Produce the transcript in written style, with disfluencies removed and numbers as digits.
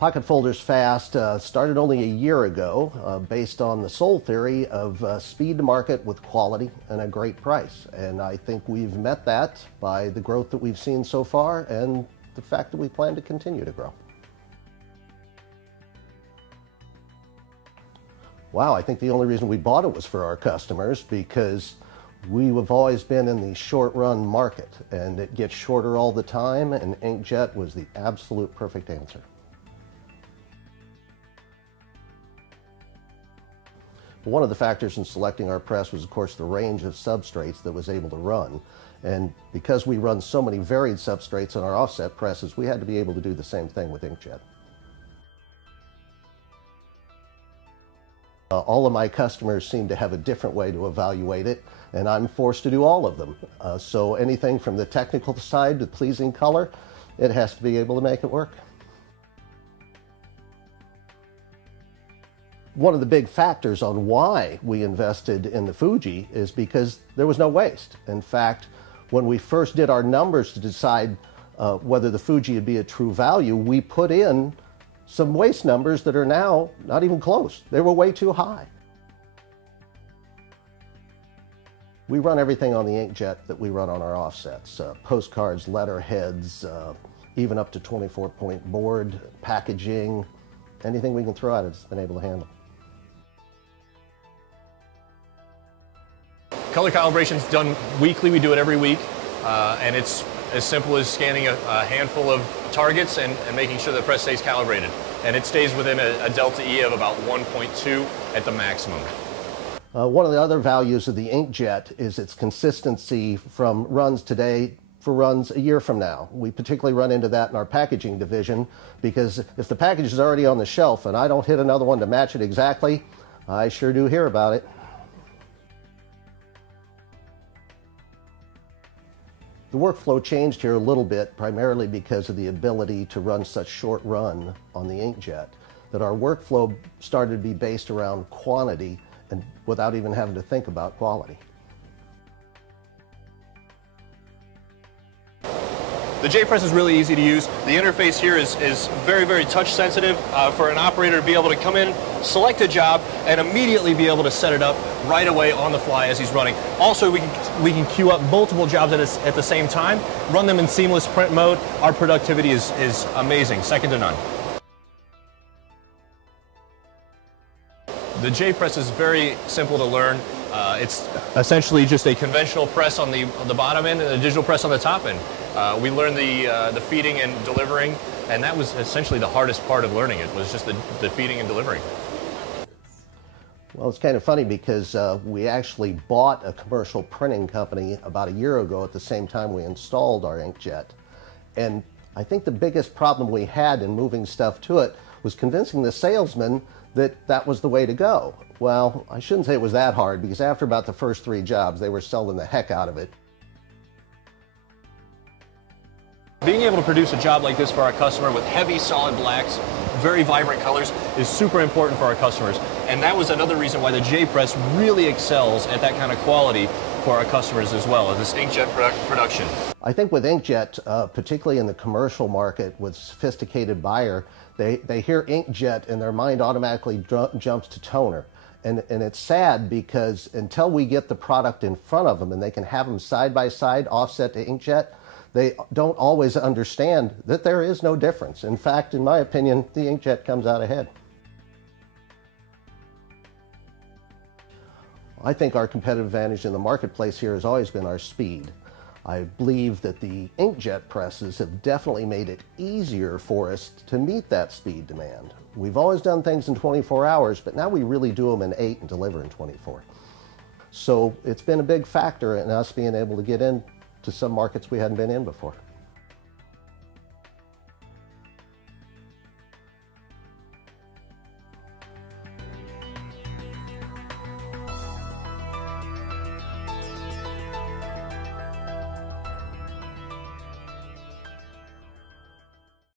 PocketFoldersFast started only a year ago based on the sole theory of speed to market with quality and a great price. And I think we've met that by the growth that we've seen so far and the fact that we plan to continue to grow. Wow, I think the only reason we bought it was for our customers, because we have always been in the short run market and it gets shorter all the time, and inkjet was the absolute perfect answer. One of the factors in selecting our press was, of course, the range of substrates that was able to run. And because we run so many varied substrates on our offset presses, we had to be able to do the same thing with inkjet. All of my customers seem to have a different way to evaluate it, and I'm forced to do all of them. So anything from the technical side to pleasing color, it has to be able to make it work. One of the big factors on why we invested in the Fuji is because there was no waste. In fact, when we first did our numbers to decide whether the Fuji would be a true value, we put in some waste numbers that are now not even close. They were way too high. We run everything on the inkjet that we run on our offsets. Postcards, letterheads, even up to 24-point board, packaging, anything we can throw at it's been able to handle. Color calibration is done weekly. We do it every week, and it's as simple as scanning a handful of targets and making sure the press stays calibrated. And it stays within a delta E of about 1.2 at the maximum. One of the other values of the inkjet is its consistency from runs today for runs a year from now. We particularly run into that in our packaging division, because if the package is already on the shelf and I don't hit another one to match it exactly, I sure do hear about it. The workflow changed here a little bit, primarily because of the ability to run such short run on the inkjet, that our workflow started to be based around quantity and without even having to think about quality. The J-Press is really easy to use. The interface here is very, very touch sensitive for an operator to be able to come in, select a job, and immediately be able to set it up right away on the fly as he's running. Also, we can queue up multiple jobs at the same time, run them in seamless print mode. Our productivity is amazing, second to none. The J-Press is very simple to learn. It's essentially just a conventional press on the bottom end and a digital press on the top end. We learned the feeding and delivering, and that was essentially the hardest part of learning it, was just the feeding and delivering. Well, it's kind of funny because we actually bought a commercial printing company about a year ago at the same time we installed our inkjet. And I think the biggest problem we had in moving stuff to it was convincing the salesman that that was the way to go. Well, I shouldn't say it was that hard, because after about the first 3 jobs, they were selling the heck out of it. Being able to produce a job like this for our customer with heavy solid blacks, very vibrant colors, is super important for our customers. And that was another reason why the J-Press really excels at that kind of quality for our customers as well, as this inkjet production. I think with inkjet, particularly in the commercial market with sophisticated buyer, they hear inkjet and their mind automatically jumps to toner. And it's sad, because until we get the product in front of them and they can have them side by side offset to inkjet, they don't always understand that there is no difference. In fact, in my opinion, the inkjet comes out ahead. I think our competitive advantage in the marketplace here has always been our speed. I believe that the inkjet presses have definitely made it easier for us to meet that speed demand. We've always done things in 24 hours, but now we really do them in 8 and deliver in 24. So it's been a big factor in us being able to get into some markets we hadn't been in before.